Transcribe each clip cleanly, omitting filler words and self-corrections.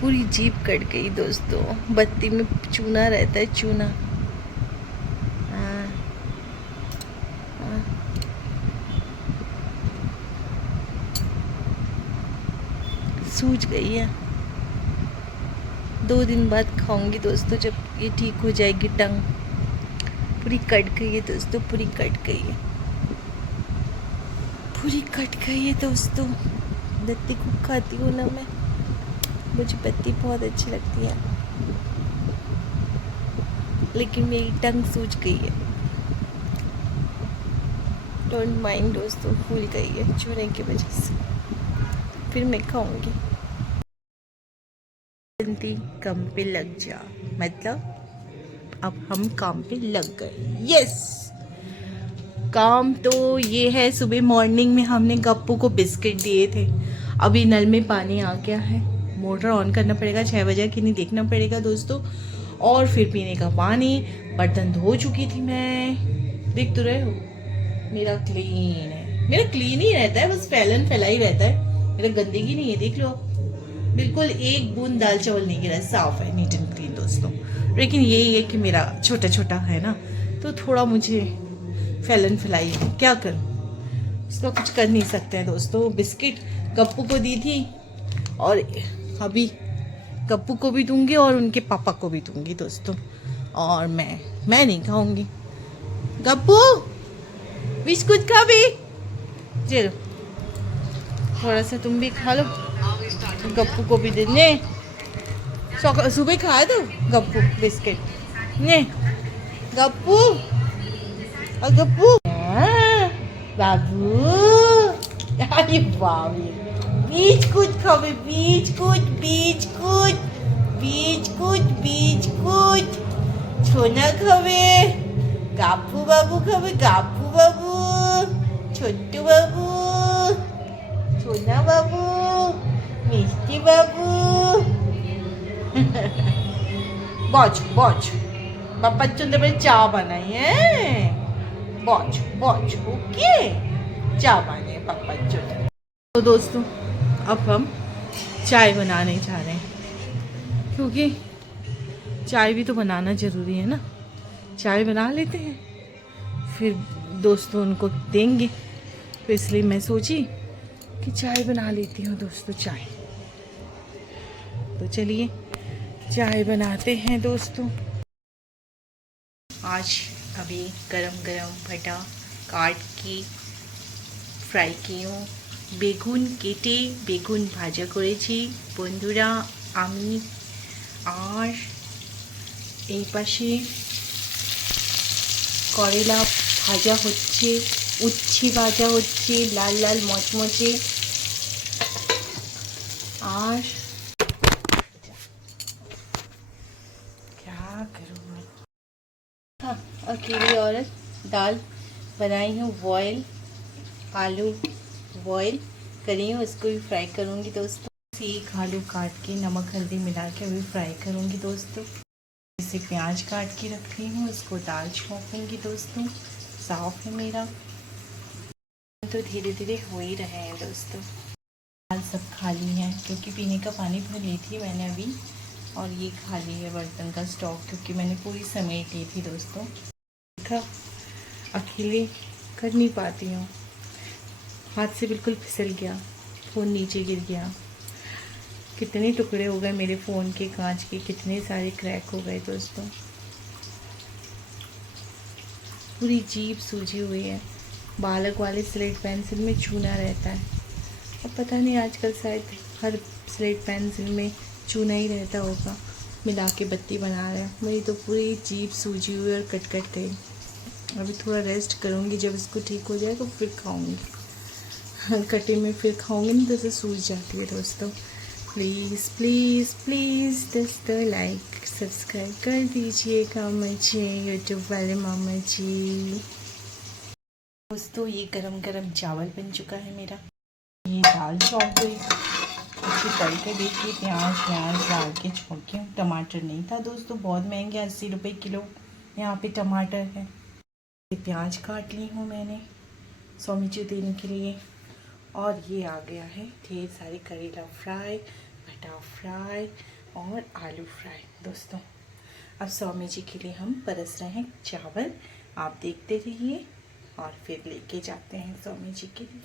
पूरी jeep cut गई दोस्तों। बत्ती में चूना रहता है, चूना। हाँ, हाँ। सूज गई है। 2 दिन बाद खाऊंगी दोस्तों, जब ये ठीक हो जाएगी। टंग पूरी कट गई है दोस्तों, पूरी कट गई है, पूरी कट गई है दोस्तों। बत्ती खूब खाती हूँ ना मैं, मुझे बत्ती बहुत अच्छी लगती है, लेकिन मेरी टंग सूज गई है। डोंट माइंड दोस्तों, फूल गई है चूने की वजह से। फिर मैं खाऊंगी। जल्दी काम पे लग जा, मतलब अब हम काम पे लग गए। यस, काम तो ये है, सुबह मॉर्निंग में हमने गप्पू को बिस्किट दिए थे। अभी नल में पानी आ गया है, मोटर ऑन करना पड़ेगा 6 बजे कि नहीं देखना पड़ेगा दोस्तों। और फिर पीने का पानी, बर्तन धो चुकी थी मैं, देख तो रहे हो मेरा क्लीन है। मेरा क्लीन ही रहता है, बस फैलन फैला ही रहता है, मेरा गंदगी नहीं है, देख लो। बिल्कुल एक बूंद दाल चावल नहीं गिरा, साफ है, नीट एंड क्लीन दोस्तों। लेकिन यही है कि मेरा छोटा छोटा है ना, तो थोड़ा मुझे फैलन फैलाई है, क्या करूं, इसका कुछ कर नहीं सकते हैं दोस्तों। बिस्किट गप्पू को दी थी, और अभी गप्पू को भी दूंगी और उनके पापा को भी दूंगी दोस्तों। और मैं नहीं खाऊंगी। गप्पू बिस्कुट खा भी, चलो थोड़ा सा तुम भी खा लो, गप्पू को भी दे ने। सुबह खाया तो गप्पू बिस्किट ने, गप्पू और गप्पू। हाँ, बाबू, अरे बाबू, बीच कुछ खावे, बीच कुछ, बीच कुछ, बीच कुछ, बीच कुछ, छोना खावे, गापू बाबू खावे, गापू बाबू, छोटू बाबू, छोना बाबू, मिष्टी बाबू। बॉच बॉच, पापा चुंदे पर चाय बनाई है, बॉच बॉच, ओके, चाय बनाई है पापा चुंदे। तो दोस्तों अब हम चाय बनाने जा रहे हैं, क्योंकि चाय भी तो बनाना ज़रूरी है ना। चाय बना लेते हैं, फिर दोस्तों उनको देंगे, तो इसलिए मैं सोची कि चाय बना लेती हूँ दोस्तों, चाय। तो चलिए चाय बनाते हैं दोस्तों। आज अभी गरम गरम भटा काट के ফ্রাই কিও, বেগুন কেটে বেগুন ভাজা করেছি বন্ধুরা আমি। আর এই পাশে করলা ভাজা হচ্ছে, উচ্ছে ভাজা হচ্ছে লাল লাল মচমচে। আর क्या करूँ मैं, हाँ, अकेली औरत दाल बनाई हूँ बॉयल, आलू बॉयल करी हूँ, उसको भी फ्राई करूँगी दोस्तों। एक आलू काट के नमक हल्दी मिला के अभी फ्राई करूँगी दोस्तों। इसे प्याज काट के रखी हूँ, इसको दाल छोंकूँगी दोस्तों। साफ है मेरा, तो धीरे धीरे हो ही रहे हैं दोस्तों। दाल सब खाली है, क्योंकि पीने का पानी भर ली थी मैंने अभी, और ये खाली है बर्तन का स्टॉक, क्योंकि मैंने पूरी समेट ली थी दोस्तों। देखा, अकेले कर नहीं पाती हूँ, हाथ से बिल्कुल फिसल गया, फ़ोन नीचे गिर गया, कितने टुकड़े हो गए मेरे फ़ोन के कांच के, कितने सारे क्रैक हो गए दोस्तों। पूरी जीभ सूजी हुई है। बालक वाले स्लेट पेंसिल में चूना रहता है, अब पता नहीं आजकल शायद हर स्लेट पेंसिल में चूना ही रहता होगा, मिला के बत्ती बना रहे हैं। मेरी तो पूरी जीभ सूजी हुई और कट कट गई। अभी थोड़ा रेस्ट करूँगी, जब इसको ठीक हो जाए तो फिर खाऊँगी। कटे में फिर खाऊंगी नहीं तो इसे सूझ जाती है दोस्तों। प्लीज़ प्लीज़ प्लीज़ दोस्तों लाइक सब्सक्राइब कर दीजिएगा मुझे, यूट्यूब वाले मामा जी। दोस्तों ये गरम गरम चावल बन चुका है मेरा, ये दाल चौंक गई, अच्छी तल के देखिए, प्याज व्याज डाल के छौंकी हूँ। टमाटर नहीं था दोस्तों, बहुत महंगे 80 रुपये किलो यहाँ पे टमाटर है। प्याज काट ली हूँ मैंने स्वामी जी देने के लिए। और ये आ गया है ढेर सारी करेला फ्राई, भटा फ्राई और आलू फ्राई। दोस्तों अब स्वामी जी के लिए हम परस रहे हैं चावल, आप देखते रहिए और फिर लेके जाते हैं स्वामी जी के लिए।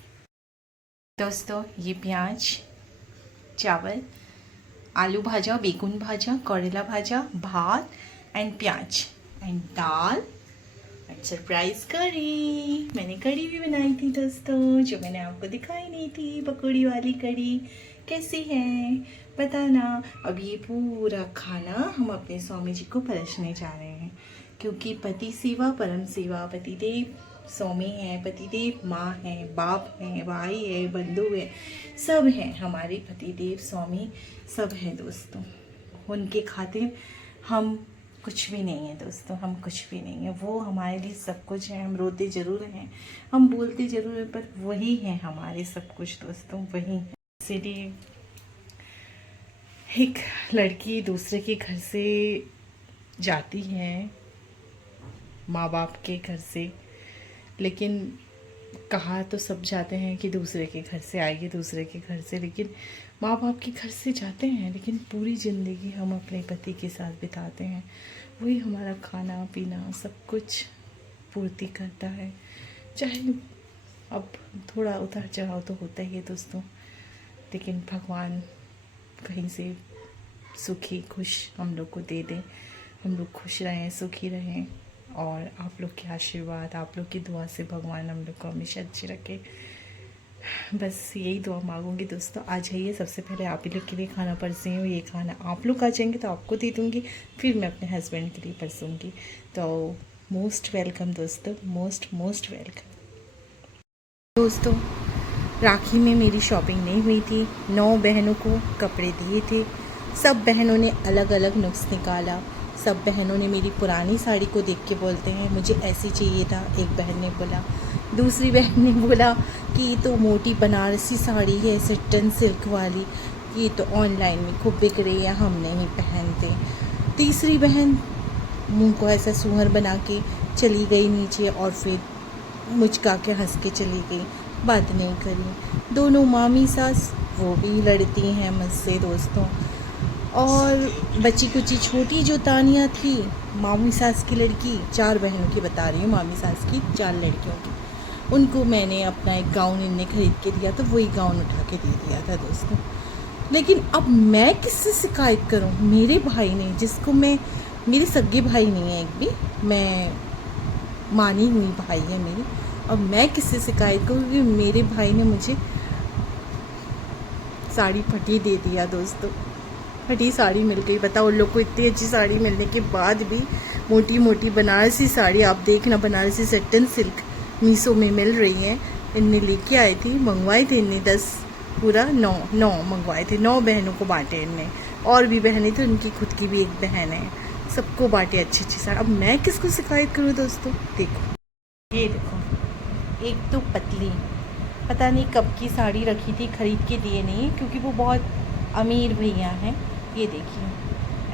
दोस्तों ये प्याज, चावल, आलू भाजा, बेगुन भाजा, करेला भाजा, भात एंड प्याज एंड दाल एंड सरप्राइज करी। मैंने कड़ी भी बनाई थी दोस्तों, जो मैंने आपको दिखाई नहीं थी, पकौड़ी वाली कड़ी। कैसी है बताना। अब ये पूरा खाना हम अपने स्वामी जी को परसने जा रहे हैं, क्योंकि पति सेवा परम सेवा। पतिदेव स्वामी हैं, पतिदेव माँ हैं, बाप हैं, भाई है, बंधु है, सब हैं हमारे पतिदेव स्वामी, सब हैं दोस्तों। उनके खातिर हम कुछ भी नहीं है दोस्तों, हम कुछ भी नहीं है। वो हमारे लिए सब कुछ है। हम रोते ज़रूर हैं, हम बोलते ज़रूर हैं, पर वही है हमारे सब कुछ दोस्तों, वही है। इसीलिए एक लड़की दूसरे के घर से जाती है, माँ बाप के घर से, लेकिन कहा तो सब जाते हैं कि दूसरे के घर से आइए, दूसरे के घर से, लेकिन माँ बाप के घर से जाते हैं, लेकिन पूरी ज़िंदगी हम अपने पति के साथ बिताते हैं। वही हमारा खाना पीना सब कुछ पूर्ति करता है। चाहे अब थोड़ा उतार चढ़ाव तो होता ही है दोस्तों, लेकिन भगवान कहीं से सुखी खुश हम लोग को दे दें, हम लोग खुश रहें, सुखी रहें, और आप लोग के आशीर्वाद, आप लोग की दुआ से भगवान हम लोग को हमेशा अच्छी रखे। बस यही दुआ मांगूंगी दोस्तों। आ जाइए, सबसे पहले आप ही लोग के लिए खाना परसी हूँ। ये खाना आप लोग आ जाएंगे तो आपको दे दूँगी, फिर मैं अपने हस्बैंड के लिए परसूँगी। तो मोस्ट वेलकम दोस्तों, मोस्ट वेलकम। दोस्तों राखी में मेरी शॉपिंग नहीं हुई थी। 9 बहनों को कपड़े दिए थे, सब बहनों ने अलग अलग नुस्ख निकाला। सब बहनों ने मेरी पुरानी साड़ी को देख के बोलते हैं मुझे ऐसी चाहिए था। एक बहन ने बोला, दूसरी बहन ने बोला कि ये तो मोटी बनारसी साड़ी है, सटन सिल्क वाली, ये तो ऑनलाइन में खूब बिक रही है, हम नहीं पहनते। तीसरी बहन मुंह को ऐसा सुहर बना के चली गई नीचे, और फिर मुचका के हंस के चली गई, बात नहीं करी। दोनों मामी सास वो भी लड़ती हैं मुझसे दोस्तों। और बच्ची कुची छोटी जो तानिया थी, मामी सास की लड़की, 4 बहनों की बता रही हूँ, मामी सास की 4 लड़कियों की, उनको मैंने अपना एक गाउन इनने खरीद के दिया, तो वही गाउन उठा के दे दिया था दोस्तों। लेकिन अब मैं किससे शिकायत करूँ? मेरे भाई ने, जिसको मैं, मेरे सगे भाई नहीं है एक भी, मैं मानी हुई भाई है मेरी, अब मैं किससे शिकायत करूँ? क्योंकि मेरे भाई ने मुझे साड़ी फटी दे दिया दोस्तों, फटी साड़ी मिल गई। बताओ उन लोग को इतनी अच्छी साड़ी मिलने के बाद भी, मोटी मोटी बनारसी साड़ी, आप देखना बनारसी सटन सिल्क मीशो में मिल रही है। इनने लेके आए थी, मंगवाए थे इनने 10 पूरा 9 मंगवाए थे। 9 बहनों को बांटे इनने, और भी बहनें थी, उनकी खुद की भी एक बहन है, सबको बांटे अच्छी अच्छी साड़ी। अब मैं किसको शिकायत करूँ दोस्तों? देखो ये देखो, एक तो पतली, पता नहीं कब की साड़ी रखी थी, खरीद के दिए नहीं, क्योंकि वो बहुत अमीर भैया हैं। ये देखिए,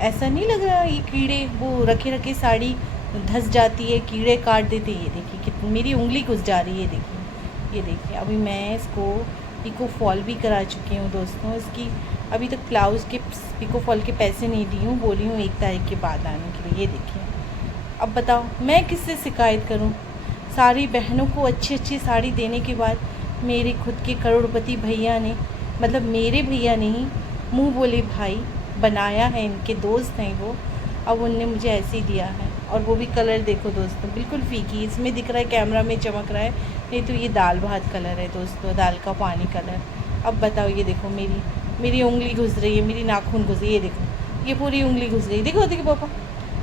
ऐसा नहीं लग रहा ये कीड़े, वो रखे रखे साड़ी धंस जाती है, कीड़े काट देते। ये देखिए कितनी मेरी उंगली घुस जा रही है, ये देखिए। अभी मैं इसको पिको फॉल भी करा चुकी हूँ दोस्तों। इसकी अभी तक ब्लाउज़ के पिको फॉल के पैसे नहीं दी हूँ, बोली हूँ 1 तारीख के बाद आने के लिए। ये देखिए, अब बताओ मैं किससे शिकायत करूँ? सारी बहनों को अच्छी अच्छी साड़ी देने के बाद मेरे खुद के करोड़पति भैया ने, मतलब मेरे भैया नहीं, मुँह बोले भाई बनाया है, इनके दोस्त हैं वो, अब उनने मुझे ऐसे ही दिया है। और वो भी कलर देखो दोस्तों, बिल्कुल फीकी, इसमें दिख रहा है कैमरा में चमक रहा है, नहीं तो ये दाल भात कलर है दोस्तों, दाल का पानी कलर। अब बताओ, ये देखो मेरी उंगली घुस रही है, मेरी नाखून घुस रही है, ये देखो ये पूरी उंगली घुस गई, देखो देखो पापा,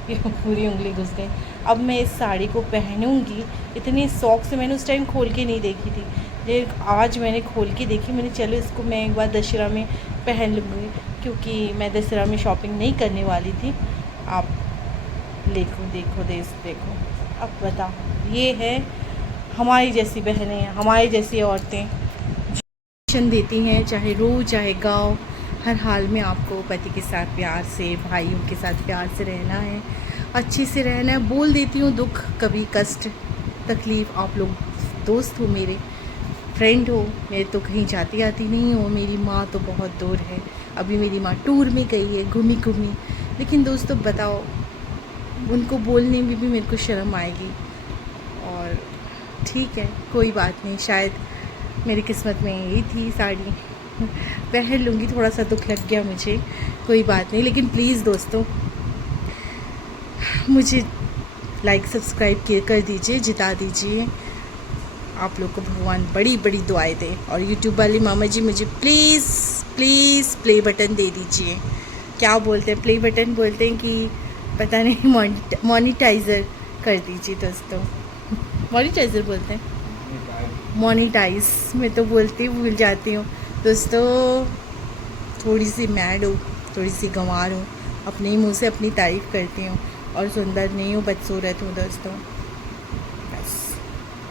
ये पूरी उंगली घुस गई। अब मैं इस साड़ी को पहनूंगी, इतने शौक से, मैंने उस टाइम खोल के नहीं देखी थी, लेकिन आज मैंने खोल के देखी। मैंने चलो इसको मैं एक बार दशहरा में पहन लूँगी, क्योंकि मैं दशहरा में शॉपिंग नहीं करने वाली थी। आप देखो। अब बताओ, ये है हमारी जैसी बहनें, हमारी जैसी औरतें जो देती हैं, चाहे रो चाहे गाओ, हर हाल में आपको पति के साथ प्यार से, भाइयों के साथ प्यार से रहना है, अच्छे से रहना है। बोल देती हूँ दुख, कभी कष्ट, तकलीफ़, आप लोग दोस्त हो मेरे, फ्रेंड हो, मैं तो कहीं जाती आती नहीं हूँ। मेरी माँ तो बहुत दूर है, अभी मेरी माँ टूर में गई है घूमी घूमी। लेकिन दोस्तों बताओ, उनको बोलने में भी मेरे को शर्म आएगी। और ठीक है, कोई बात नहीं, शायद मेरी किस्मत में यही थी साड़ी। पहन लूँगी, थोड़ा सा दुख लग गया मुझे, कोई बात नहीं। लेकिन प्लीज़ दोस्तों, मुझे लाइक सब्सक्राइब कर दीजिए, जिता दीजिए। आप लोग को भगवान बड़ी बड़ी दुआएं दे। और यूट्यूब वाले मामा जी मुझे प्लीज़ प्लीज़ प्ले बटन दे दीजिए। क्या बोलते हैं, प्ले बटन बोलते हैं कि पता नहीं, मोनिटाइज़र कर दीजिए दोस्तों। मोनिटाइज़र बोलते हैं, मोनिटाइज मैं तो बोलती भूल जाती हूँ दोस्तों। थोड़ी सी मैड हूँ, थोड़ी सी गंवार हूँ, अपने ही मुँह से अपनी तारीफ़ करती हूँ। और सुंदर नहीं हूँ, बदसूरत हूँ दोस्तों। बस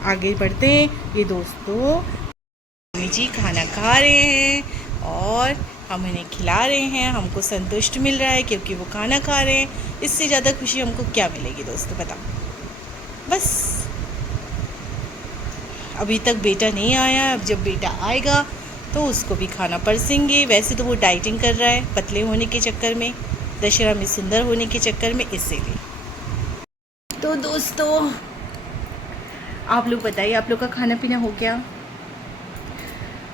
आगे बढ़ते हैं। ये दोस्तों मम्मी जी खाना खा रहे हैं और हम उन्हें खिला रहे हैं। हमको संतुष्ट मिल रहा है क्योंकि वो खाना खा रहे हैं। इससे ज़्यादा खुशी हमको क्या मिलेगी दोस्तों, बताओ। बस अभी तक बेटा नहीं आया, अब जब बेटा आएगा तो उसको भी खाना परसेंगे। वैसे तो वो डाइटिंग कर रहा है, पतले होने के चक्कर में, दशहरा में सुंदर होने के चक्कर में, इसीलिए। तो दोस्तों आप लोग बताइए, आप लोग का खाना पीना हो गया?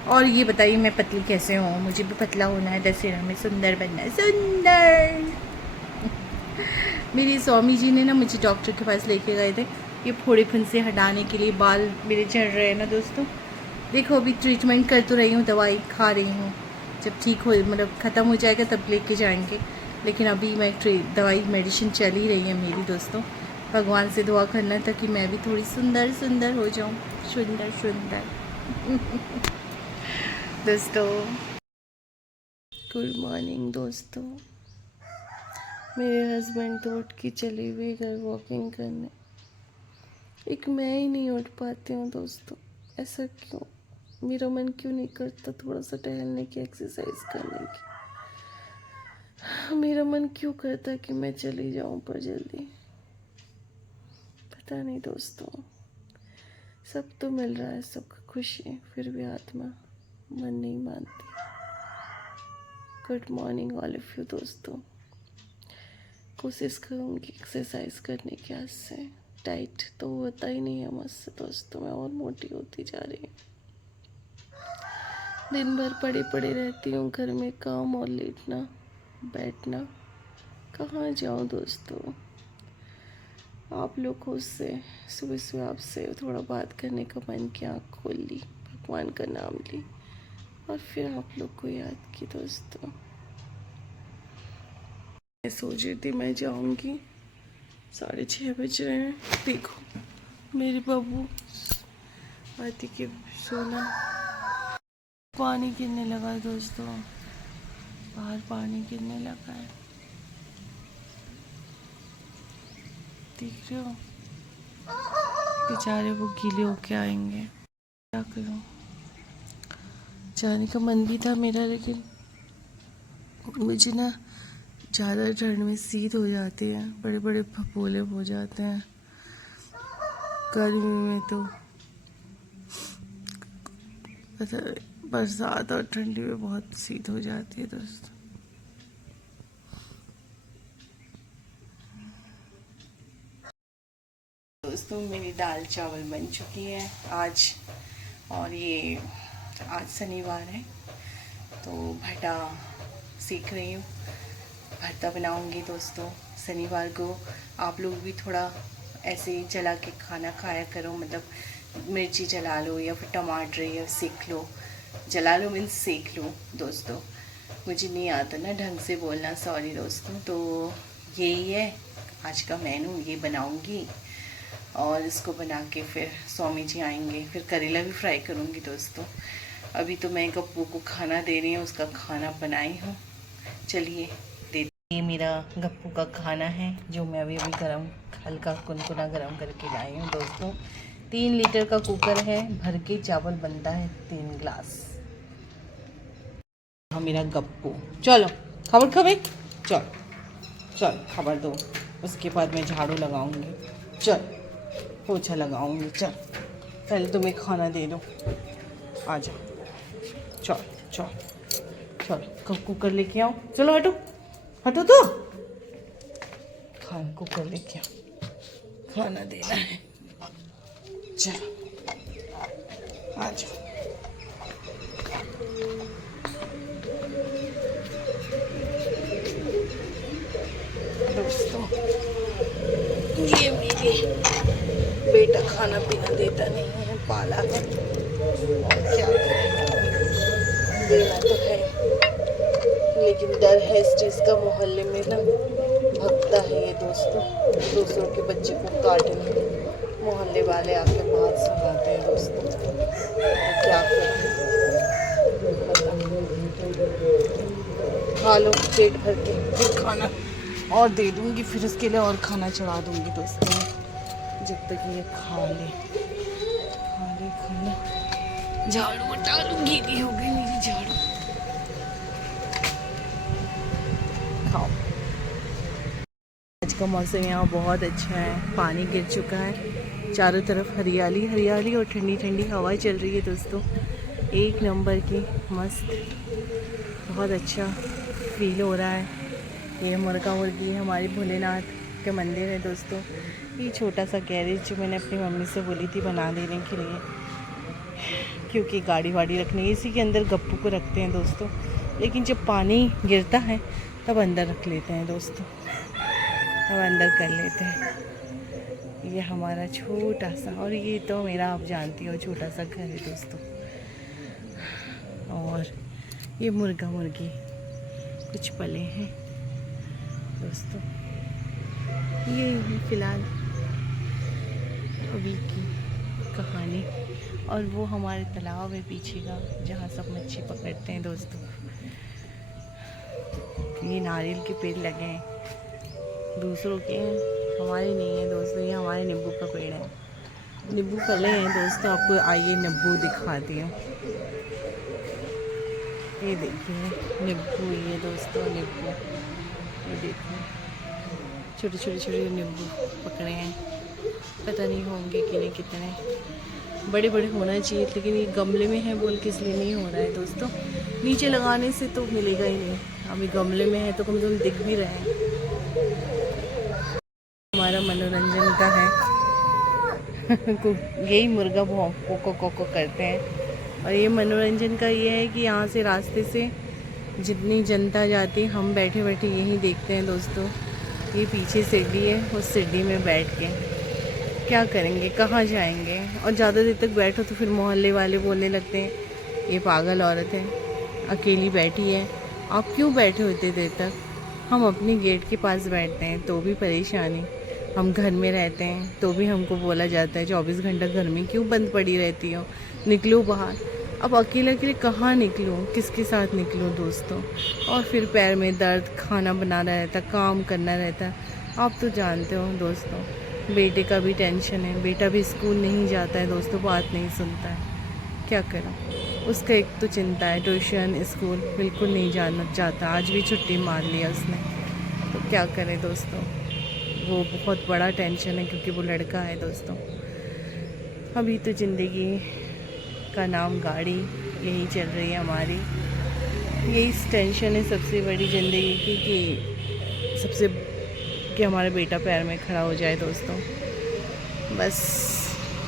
और ये बताइए मैं पतली कैसे हूँ? मुझे भी पतला होना है, दशहरा में सुंदर बनना है, सुंदर। मेरी स्वामी जी ने ना मुझे डॉक्टर के पास लेके गए थे, ये फोड़े फुंसे हटाने के लिए। बाल मेरे झड़ रहे हैं ना दोस्तों। देखो अभी ट्रीटमेंट कर तो रही हूँ, दवाई खा रही हूँ, जब ठीक हो मतलब ख़त्म हो जाएगा तब लेके जाएंगे। लेकिन अभी मैं दवाई मेडिसिन चल ही रही है मेरी दोस्तों। भगवान से दुआ करना था कि मैं भी थोड़ी सुंदर सुंदर हो जाऊँ, सुंदर सुंदर। दोस्तों गुड मॉर्निंग दोस्तों। मेरे हस्बैंड तो उठ के चले हुए घर वॉकिंग करने, एक मैं ही नहीं उठ पाती हूँ दोस्तों। ऐसा क्यों? मेरा मन क्यों नहीं करता थोड़ा सा टहलने की, एक्सरसाइज करने की? मेरा मन क्यों करता कि मैं चली जाऊँ पर जल्दी? पता नहीं दोस्तों, सब तो मिल रहा है, सबका खुशी, फिर भी आत्मा मन नहीं मानती। Good morning all of you दोस्तों। कोशिश करूँगी एक्सरसाइज करने की आज से। डाइट तो होता ही नहीं है मुझसे दोस्तों, मैं और मोटी होती जा रही हूँ। दिन भर पड़ी पड़ी रहती हूँ घर में, काम और लेटना बैठना, कहाँ जाऊँ दोस्तों। आप लोगों से सुबह सुबह आपसे थोड़ा बात करने का मन किया, आँख खोल ली, भगवान का नाम ली और फिर आप लोग को याद की दोस्तों। मैं सोच रही थी मैं जाऊँगी, 6:30 बज रहे हैं। देखो मेरी बबू आती के सोना। पानी गिरने लगा दोस्तों, बाहर पानी गिरने लगा है, देख रहे हो? बेचारे वो गीले होके आएंगे, क्या करूं? जाने का मन भी था मेरा, लेकिन मुझे ना ज़्यादा ठंड में शीत हो जाती है, बड़े बड़े फफोले हो जाते हैं। गर्मी में तो बरसात और ठंडी में बहुत शीत हो जाती है दोस्तों। दोस्तों मेरी दाल चावल बन चुकी है आज, और ये आज शनिवार है तो भटा सीख रही हूँ, भरता बनाऊंगी दोस्तों शनिवार को। आप लोग भी थोड़ा ऐसे ही जला के खाना खाया करो, मतलब मिर्ची जला लो या फिर टमाटर या सेक लो, जला लो मीन्स सेक लो दोस्तों। मुझे नहीं आता ना ढंग से बोलना, सॉरी दोस्तों। तो यही है आज का मेनू, ये बनाऊंगी और इसको बना के फिर स्वामी जी आएंगे, फिर करेला भी फ्राई करूंगी दोस्तों। अभी तो मैं गप्पू को खाना दे रही हूँ, उसका खाना बनाई हूँ, चलिए दे। ये मेरा गप्पू का खाना है जो मैं अभी गरम, हल्का कुनकुना गरम करके लाई हूँ दोस्तों। 3 लीटर का कुकर है, भर के चावल बनता है 3 गिलास। हाँ मेरा गप्पू, चलो खबर खबे, चल चल खबर दो, उसके बाद मैं झाड़ू लगाऊंगी, चल पोछा लगाऊंगी, चल पहले तुम्हें खाना दे दो। आ जाओ, चल चल चल, कब कुकर लेके आओ, चलो हटो हटो तो, खाना कुकर लेके आओ, खाना देना है, चलो आ जाओ। दोस्तों ये मेरे बेटा खाना पीना देता नहीं है, पाला है और क्या करेगा, देना तो है, लेकिन डर है इस चीज़ का, मोहल्ले में ना भगता है ये दोस्तों, दूसरों के बच्चे को काटने, मोहल्ले वाले आके बात सुनाते हैं दोस्तों, तो क्या करें, खा लो पेट भर के, फिर खाना और दे दूंगी, फिर उसके लिए और खाना चढ़ा दूंगी दोस्तों, जब तक ये खा ले खाना। झाड़ू हटा लूँ, गीली हो गई मेरी झाड़ू, खाओ। आज का मौसम यहाँ बहुत अच्छा है, पानी गिर चुका है, चारों तरफ हरियाली हरियाली और ठंडी ठंडी हवा चल रही है दोस्तों, एक नंबर की मस्त, बहुत अच्छा फील हो रहा है। ये मुर्गा मुर्गी हमारे भोलेनाथ के मंदिर है दोस्तों, ये छोटा सा गैरेज जो मैंने अपनी मम्मी से बोली थी बना देने के लिए, क्योंकि गाड़ी वाड़ी रखने, इसी के अंदर गप्पू को रखते हैं दोस्तों, लेकिन जब पानी गिरता है तब अंदर रख लेते हैं दोस्तों, तब अंदर कर लेते हैं। ये हमारा छोटा सा, और ये तो मेरा आप जानती हो छोटा सा घर है दोस्तों, और ये मुर्गा मुर्गी कुछ पले हैं दोस्तों, ये फिलहाल अभी की कहानी। और वो हमारे तालाब है पीछे का, जहाँ सब मच्छी पकड़ते हैं दोस्तों। ये नारियल के पेड़ लगे हैं, दूसरों के हैं, हमारे नहीं है दोस्तों, ये हमारे नींबू का पेड़ है, नींबू फले हैं दोस्तों, आपको आइए नींबू दिखाती हूँ, ये देखिए नींबू, ये दोस्तों नींबू, ये देखिए छोटे छोटे छोटे नींबू पकड़े हैं, पता नहीं होंगे कि नहीं, कितने बड़े बड़े होना चाहिए, लेकिन ये गमले में है बोल के इसलिए नहीं हो रहा है दोस्तों, नीचे लगाने से तो मिलेगा ही नहीं, अभी गमले में है तो कम से कम दिख भी रहे हैं। हमारा मनोरंजन का है यही मुर्गा कोको कोको करते हैं, और ये मनोरंजन का ये है कि यहाँ से रास्ते से जितनी जनता जाती है, हम बैठे बैठे यही देखते हैं दोस्तों। ये पीछे सीढ़ी है, उस सीढ़ी में बैठ के क्या करेंगे, कहाँ जाएंगे, और ज़्यादा देर तक बैठो तो फिर मोहल्ले वाले बोलने लगते हैं ये पागल औरत है, अकेली बैठी है, आप क्यों बैठे होते देर तक। हम अपने गेट के पास बैठते हैं तो भी परेशानी, हम घर में रहते हैं तो भी हमको बोला जाता है 24 घंटा घर में क्यों बंद पड़ी रहती हो, निकलो बाहर। अब अकेले अकेले कहाँ निकलूँ, किसके साथ निकलूँ दोस्तों, और फिर पैर में दर्द, खाना बनाना रहता, काम करना रहता, आप तो जानते हो दोस्तों। बेटे का भी टेंशन है, बेटा भी स्कूल नहीं जाता है दोस्तों, बात नहीं सुनता है, क्या करूँ, उसका एक तो चिंता है, ट्यूशन स्कूल बिल्कुल नहीं जाना चाहता, आज भी छुट्टी मार लिया उसने, तो क्या करें दोस्तों, वो बहुत बड़ा टेंशन है क्योंकि वो लड़का है दोस्तों। अभी तो ज़िंदगी का नाम गाड़ी यही चल रही है हमारी, यही टेंशन है सबसे बड़ी ज़िंदगी की, कि सबसे कि हमारा बेटा पैर में खड़ा हो जाए दोस्तों, बस।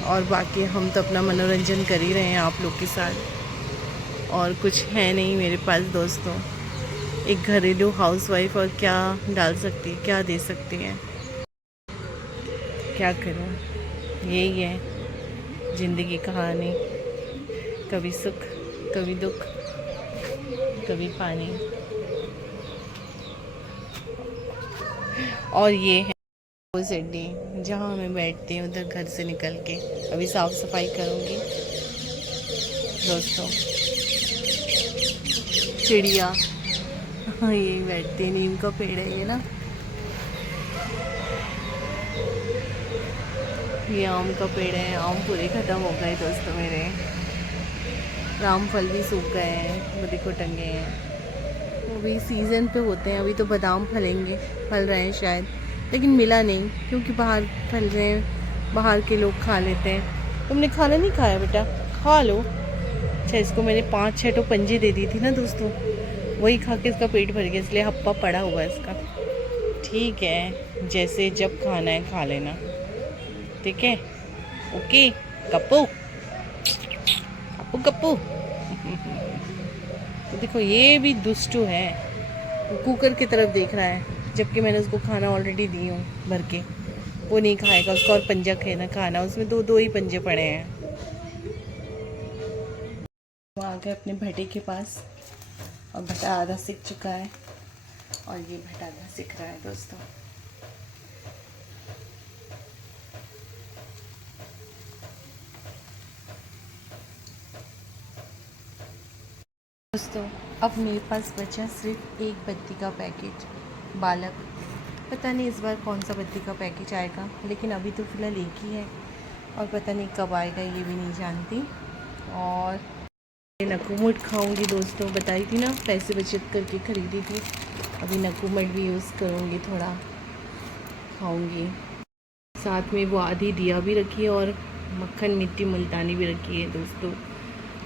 और बाकी हम तो अपना मनोरंजन कर ही रहे हैं आप लोग के साथ, और कुछ है नहीं मेरे पास दोस्तों, एक घरेलू हाउसवाइफ, और क्या डाल सकती, क्या दे सकती है, क्या करूं, यही है ज़िंदगी कहानी, कभी सुख कभी दुख कभी पानी। और ये है वो सीढ़ी जहाँ मैं बैठती हूँ, उधर घर से निकल के अभी साफ़ सफाई करूँगी दोस्तों। चिड़िया हाँ ये बैठती है, नीम का पेड़ है ये ना, ये आम का पेड़ है, आम पूरे ख़त्म हो गए दोस्तों मेरे, रामफल भी सूख गए हैं, वो देखो टंगे हैं, वो भी सीज़न पे होते हैं। अभी तो बादाम फलेंगे, फल रहे हैं शायद, लेकिन मिला नहीं क्योंकि बाहर फल रहे हैं, बाहर के लोग खा लेते हैं। तुमने खाना नहीं खाया बेटा, खा लो, अच्छा, इसको मैंने 5-6 तो पंजे दे दी थी ना दोस्तों, वही खा के इसका पेट भर गया, इसलिए हप्पा पड़ा हुआ है इसका। ठीक है, जैसे जब खाना है खा लेना, ठीक है। ओके गप्पू, गप्पू गप्पू। तो देखो ये भी दुष्टू है, कुकर की तरफ देख रहा है, जबकि मैंने उसको खाना ऑलरेडी दी हूँ भर के। वो नहीं खाएगा, उसका और पंजा खाना, उसमें दो दो ही पंजे पड़े हैं। वो आ गए अपने भटे के पास, और भटा आधा सीख चुका है, और ये भटा आधा सीख रहा है दोस्तों। दोस्तों अब मेरे पास बचा सिर्फ एक बत्ती का पैकेट। बालक, पता नहीं इस बार कौन सा बत्ती का पैकेट आएगा, लेकिन अभी तो फ़िलहाल एक ही है, और पता नहीं कब आएगा ये भी नहीं जानती। और नकूमट खाऊंगी दोस्तों, बताई थी ना, पैसे बचत करके ख़रीदी थी। अभी नकूमट भी यूज़ करूँगी, थोड़ा खाऊंगी। साथ में वो आधी दिया भी रखी है, और मक्खन मिट्टी मुल्तानी भी रखी है दोस्तों।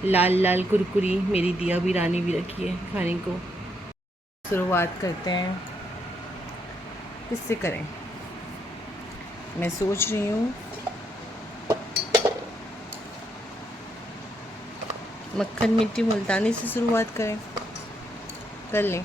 लाल लाल कुरकुरी मेरी दिया भी रानी भी रखी है खाने को। शुरुआत करते हैं, किससे करें? मैं सोच रही हूँ मक्खन मिट्टी मुल्तानी से शुरुआत करें, कर लें।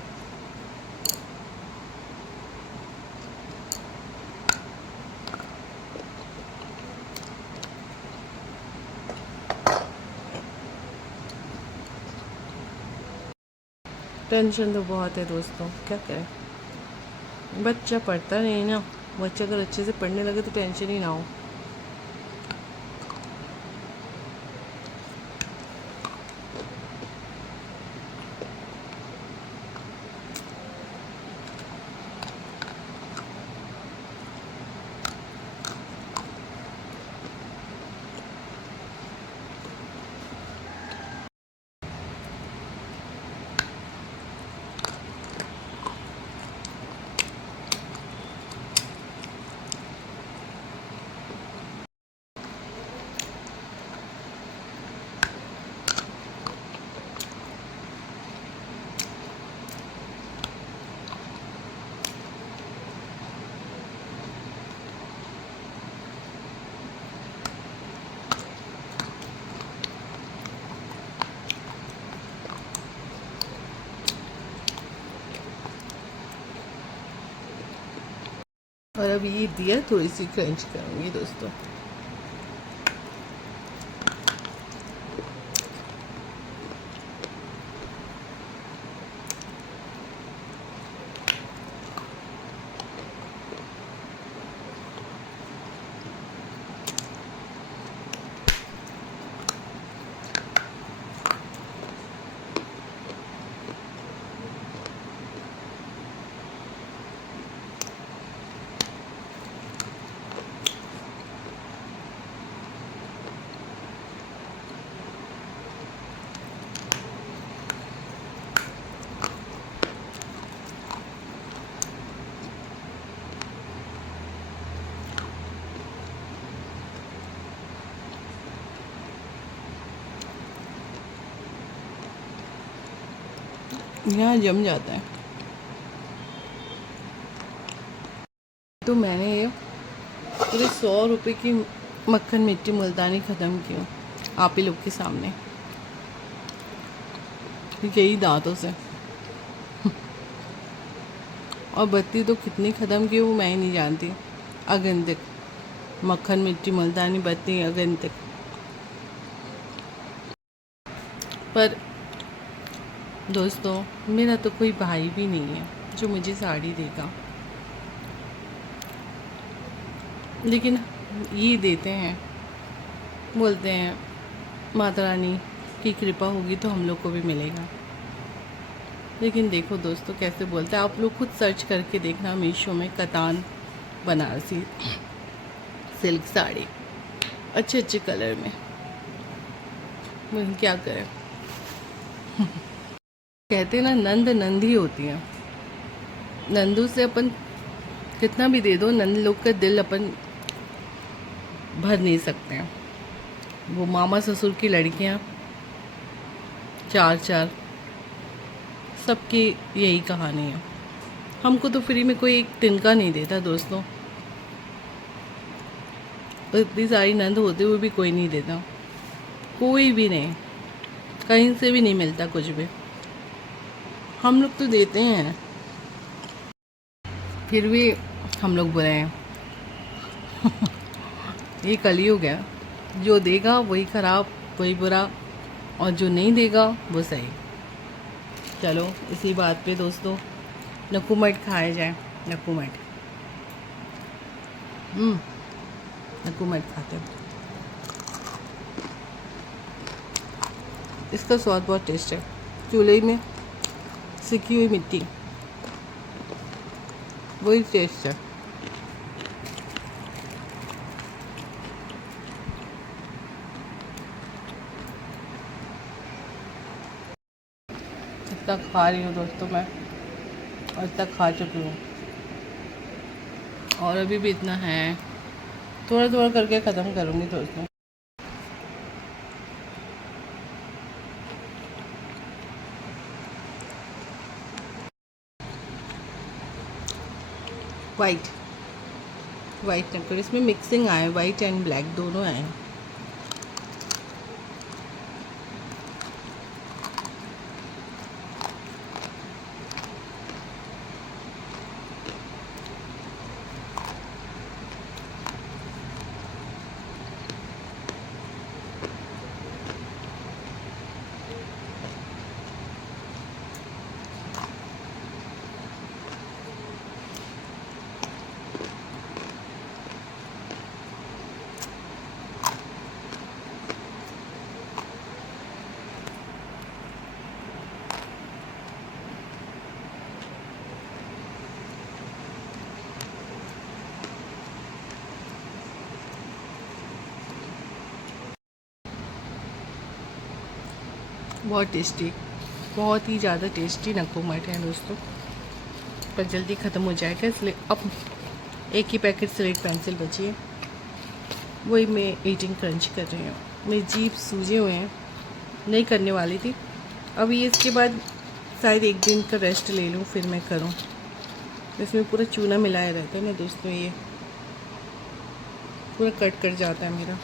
टेंशन तो बहुत है दोस्तों, क्या करें, बच्चा पढ़ता नहीं ना। बच्चा अगर अच्छे से पढ़ने लगे तो टेंशन ही ना हो। और अब ये दिया थोड़ी सी क्रंच करूँगी दोस्तों। यहाँ जम जाता है। तो मैंने ये पूरे 100 रुपये की मक्खन मिट्टी मुल्तानी ख़त्म की हूँ आप ही लोग के सामने, यही दांतों से। और बत्ती तो कितनी ख़त्म की वो मैं ही नहीं जानती, अगंतिक। मक्खन मिट्टी मुल्तानी बत्ती अगंतिक। पर दोस्तों मेरा तो कोई भाई भी नहीं है जो मुझे साड़ी देगा, लेकिन ये देते हैं, बोलते हैं माता रानी की कृपा होगी तो हम लोग को भी मिलेगा। लेकिन देखो दोस्तों कैसे बोलते हैं, आप लोग खुद सर्च करके देखना मीशो में, कतान बनारसी सिल्क साड़ी अच्छे अच्छे कलर में। क्या करें कहते ना, नंद नंद ही होती हैं। नंदू से अपन कितना भी दे दो, नंद लोग का दिल अपन भर नहीं सकते हैं। वो मामा ससुर की लड़कियां चार चार, सबकी यही कहानी है। हमको तो फ्री में कोई एक तिनका नहीं देता दोस्तों, इतनी सारी नंद होते हुए भी कोई नहीं देता, कोई भी नहीं, कहीं से भी नहीं मिलता कुछ भी। हम लोग तो देते हैं, फिर भी हम लोग बुरे हैं। ये कलयुग है, जो देगा वही खराब, वही बुरा, और जो नहीं देगा वो सही। चलो इसी बात पे दोस्तों नकुमट खाए जाए। नकुमट, नकुमट खाते हैं। इसका स्वाद बहुत टेस्ट है, चूल्हे में सिकी हुई मिट्टी, वही टेस्ट है। इतना खा रही हूँ दोस्तों मैं, और इतना खा चुकी हूँ, और अभी भी इतना है, थोड़ा थोड़ा करके ख़त्म करूँगी दोस्तों। वाइट वाइट नक्कर, इसमें मिक्सिंग आए, वाइट एंड ब्लैक दोनों आए। बहुत टेस्टी, बहुत ही ज़्यादा टेस्टी नकुमट है दोस्तों, पर जल्दी ख़त्म हो जाएगा, इसलिए अब एक ही पैकेट स्लेट पेंसिल बची है, वही मैं ईटिंग क्रंच कर रही हूँ। मेरी जीभ सूजे हुए हैं, नहीं करने वाली थी, अभी इसके बाद शायद एक दिन का रेस्ट ले लूँ फिर मैं करूँ। इसमें पूरा चूना मिलाया रहता है ना दोस्तों, ये पूरा कट कर जाता है मेरा।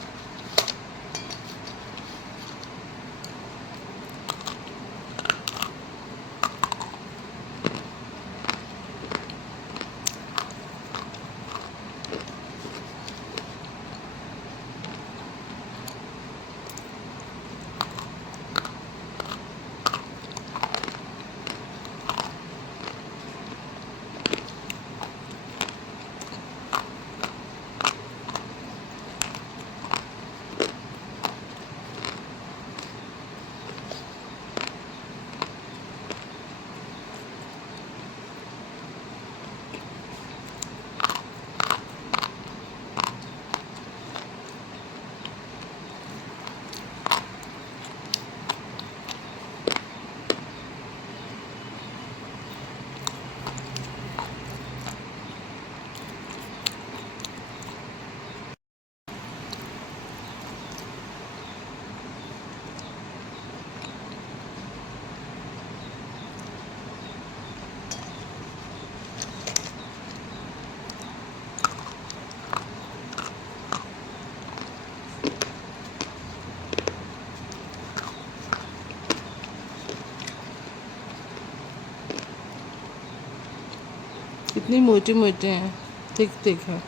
इतनी मोटे मोटे हैं, थिक थिक है,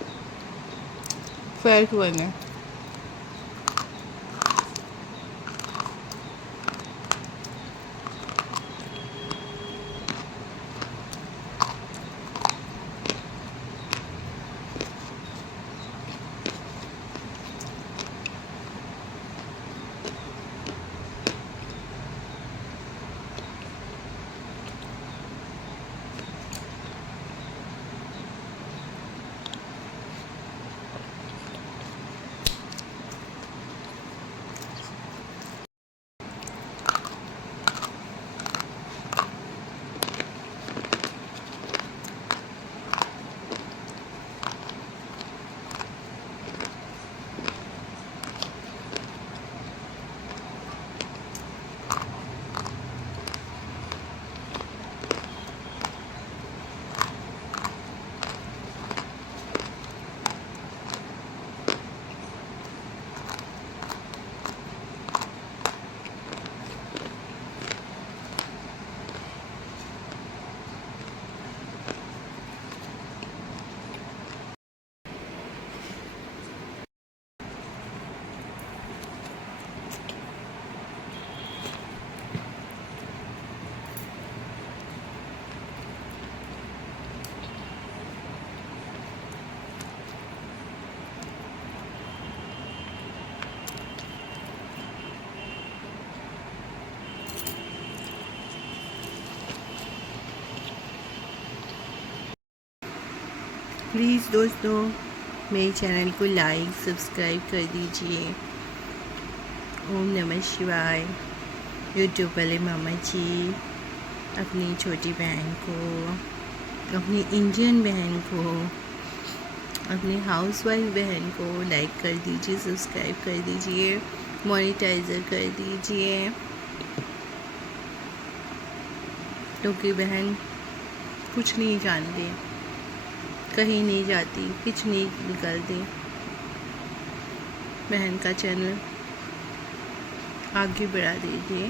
फैट वन है। प्लीज़ दोस्तों मेरे चैनल को लाइक सब्सक्राइब कर दीजिए। ओम नमः शिवाय। यूट्यूब वाले मामा जी अपनी छोटी बहन को, अपनी इंडियन बहन को, अपनी हाउसवाइफ बहन को लाइक कर दीजिए, सब्सक्राइब कर दीजिए, मोनेटाइज़र कर दीजिए, क्योंकि बहन कुछ नहीं जानती, कहीं नहीं जाती, कुछ नहीं निकलती। बहन का चैनल आगे बढ़ा दीजिए।